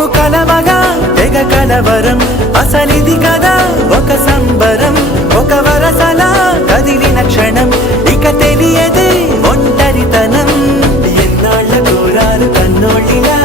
మోము కలవగా తెగ కలవరం అసలిది కదా ఒక సంబరం ఒక వరసలా కదిలిన క్షణం ఇక తెలియదే ఒంటరితనం ఎన్నాళ్ళ కోరారు కన్నోళ్ళిలా